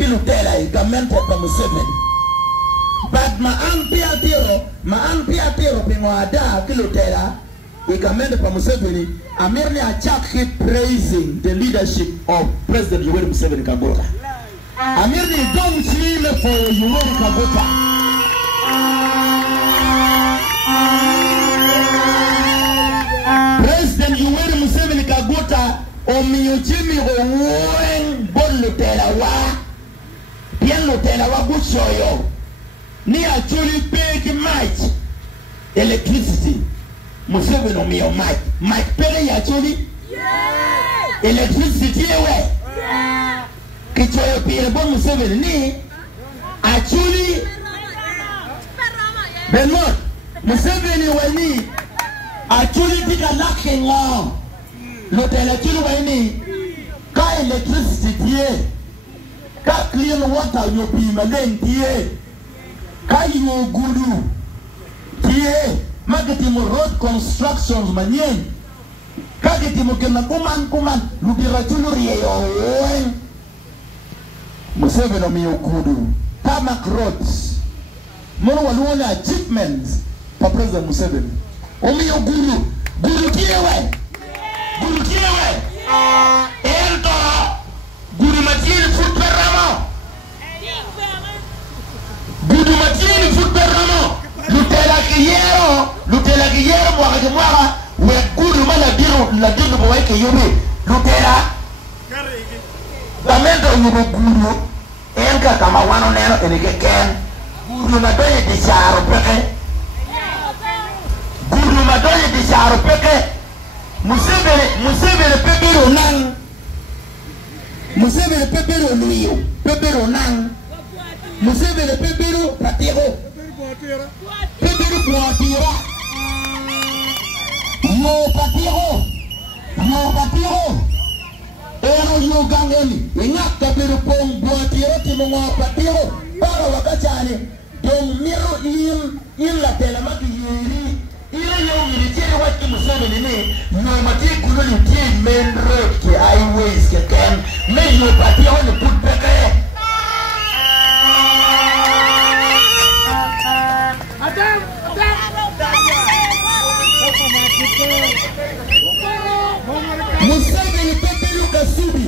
kilutela igamento pa Museveni. But ma anpia pingwada kilutela igamento pa Museveni. Amirni Achak keep praising the leadership of President Yoweri Museveni Kaguta. Amirni don't chill for Yoweri Kaguta. President Yoweri Museveni Kaguta omiyujimi owen bon lutela wa bien lutela wa guchoyo ni actually big match electricity Museveni omiyo match pele actually electricity ewe kichoyo pele bon Museveni ni actually Benmont Museveni wani actually tika lacking on lutela chulu wani ka electricity tie ka clean water yo pima len tie ka yo guru tie marketing road constructions manyen ka kitimo kema kuman lubira chulu riyo Museveni omiyo guru tarmac roads mono waluone achievements pa President Museveni omiyo guru kiewe ento guru matini futperamo lutela kiyero mwaka we guru mala diru bweke yumi lutela gamendo yubu guru enka kama wano neno enike ken guru madoye di charo peke Museveni pepero nuyo pepero nang Museveni pepero patiro pepero kuatira yo patiro ero yo gangeni ingaka pepero pong buatira timongo patiro para wakachani don miro in la tela makiyeri ile yo military waki Museveni ni no mati kuno ni team main road ke highways ke ken me yo pati on the put peke Museveni pepelu kasubi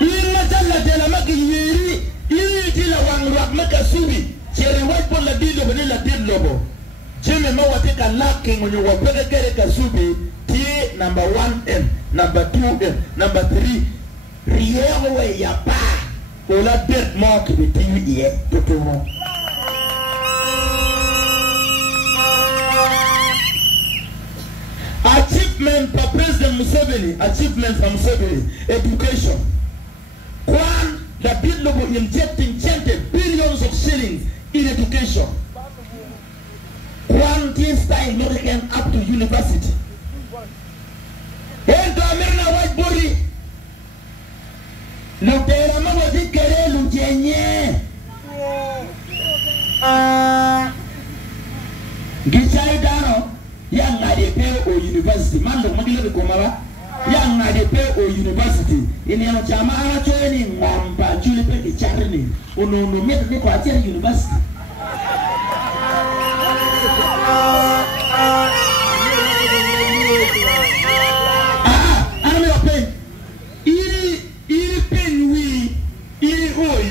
ina jalla tela makiyeri ile tila wangrak makasubi chere wapo la dilo bani la dilo Jimmy Mawateka lacking when you were better Kasubi, T number 1M, number 2M, number 3. Riyewe ya pa. Ola dead mark to be TV to Achievement for President Museveni, achievement from Museveni, education. One, the bill of injecting 20 billions of shillings in education. One time American up to university. Ento America white body. Lutera mawadi kere lujenye. Gichai dano yang ngade pe o university. Mando magile ko mara yang ngade pe o university. Ini yang chama acho ni ngamba chule pe gichari ni. Ono met ni kwa tia university.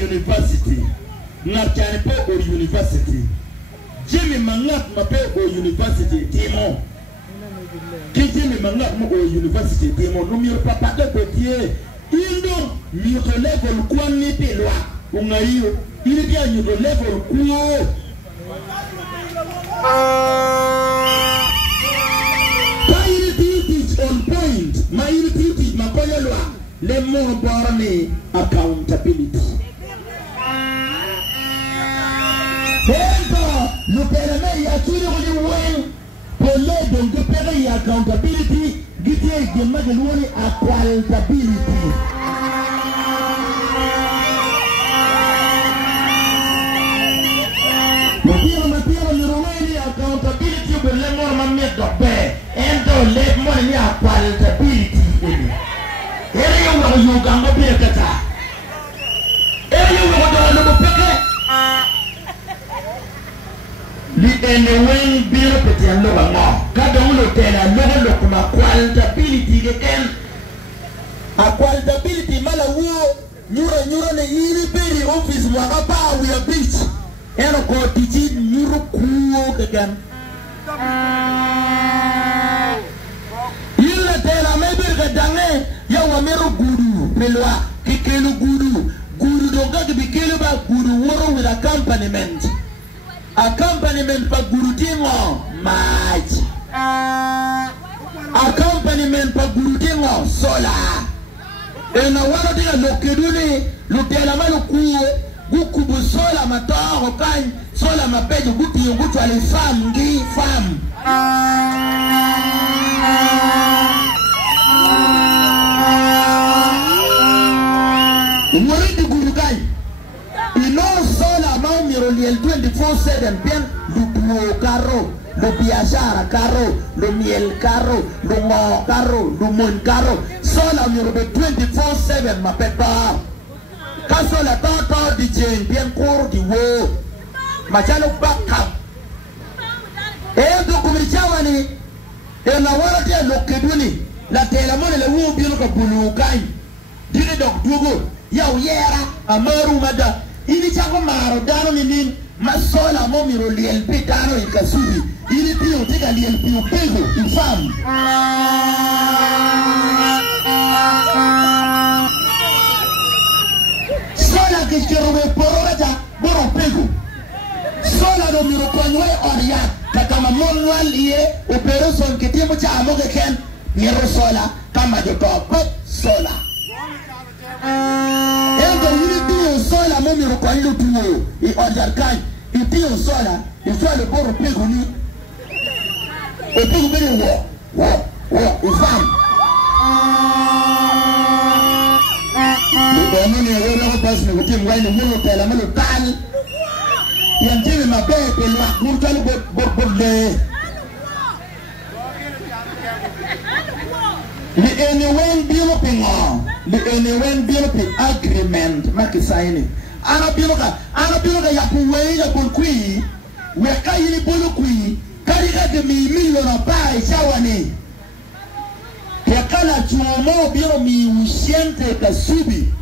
University ngapchane pe o university Jimmy Mangap mape o university timo Jimmy Mangap mo o university timo numero papa de petit indo mito level kwa ni pelwa ungayo ile dia nyudo level kwa priority on point my duty makoyelwa le mo borne accountability Lupeleme ya chuli kwenye uwen Pole donge pere ya accountability Gitie gema geluoni accountability Matiro niruweni accountability Ubele mora mamie dobe Endo le mora ni accountability Ere yung wala yugango pire kata wen biro peten lo ngo kada ulo tena lo kuna qualitability geken a qualitability mala wo nyura ne yiri beri office mo ga pa we a beach eno ko tiji nyuru kuo geken illa tena me bir ga dange ya wa meru gudu pelwa kikelu gudu do ga bi kelu ba gudu woro with accompaniment pa guru tingo match accompaniment pa guru tingo sola ena wano tinga lokeduni lutela malu kuo gukubu sola matoro kan sola mapejo guti ngutu ali fam ngi fam umuri di guru kan ino sola maumiro liel 24/7 bien lu carro lu biashara carro lu miel carro lu mo carro lu mon carro sola miro be 24/7 ma pepa kasola toto di jen bien cour di wo ma jalo backup do kumirichawani na wala te lokeduni la tela mone le wo bien ko bulu kai dire dok dugo yaw yera amaru mada ini chango maro dano minin masola mo miro liel pe dano ikasubi ini pio tika liel pio pego infam sola que quiero ver por ahora boro pego sola do miro konwe oria kama monwal ie operation que tiempo cha mo que ken miro sola kama de top sola sola mo miro ko ilu tuwo I order kan itiyo sola ifale boro pego ni o pego bere wo ifam ni bono ni wo na pas ni gutim wai ni mo tela mo tal yantiwe mabebe la murtalo borle li anyone biro pingo li anyone biro pi agreement makisaini ana biro ka ya kuwe ya bulkui we ka yini bolo kui kari ka de mi miliona pai shawani ya kala chumo biro mi usiente kasubi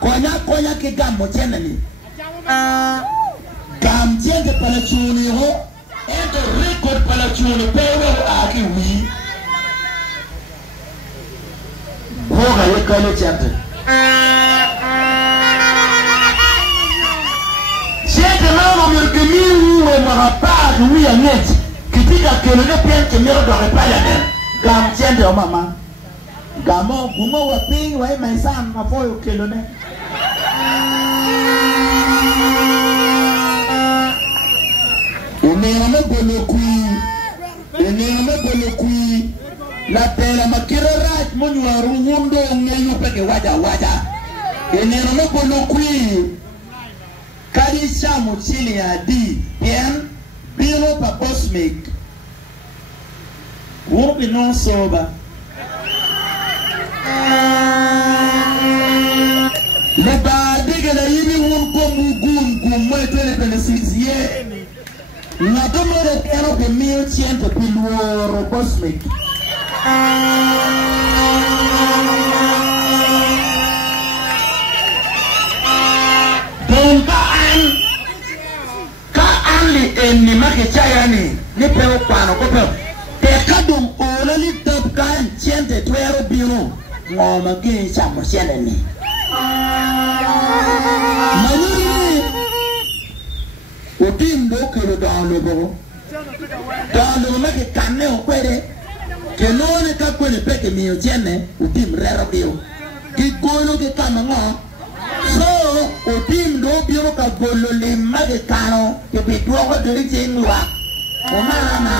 konya ke gamo chenani gam tiende pala chuni ho endo record pala chuni pewe aki wi hoga yekale chante chete mano mirkemi uwe marapad uwe net kitika kelele piente miro do repaya den gam tiende o mama gamo gumo wa ping wa mai sam afoyo kelone Enera me bolokui la tela makira rat monwa ruwundo ngeyu peke waja enera me bolokui kadi shamu chili ya di bien biro pa cosmic wobi non soba le ba diga la yibi won ko mugun mo 2026 ye na tomo de kero que 1100 piluoro cosmic don ka an li enni ma ke chayani ni pero kwano ko pero te kadum ona li top kan chente twero biro ngoma ke chamo cheneni manuri Otim do kero dans le mec canne o kwere ke non ka kwene peke mi o tiene otim rero bio ki golo ke kananga so otim do bio ka golo le mage kano ke bi do ko diri jingwa o mama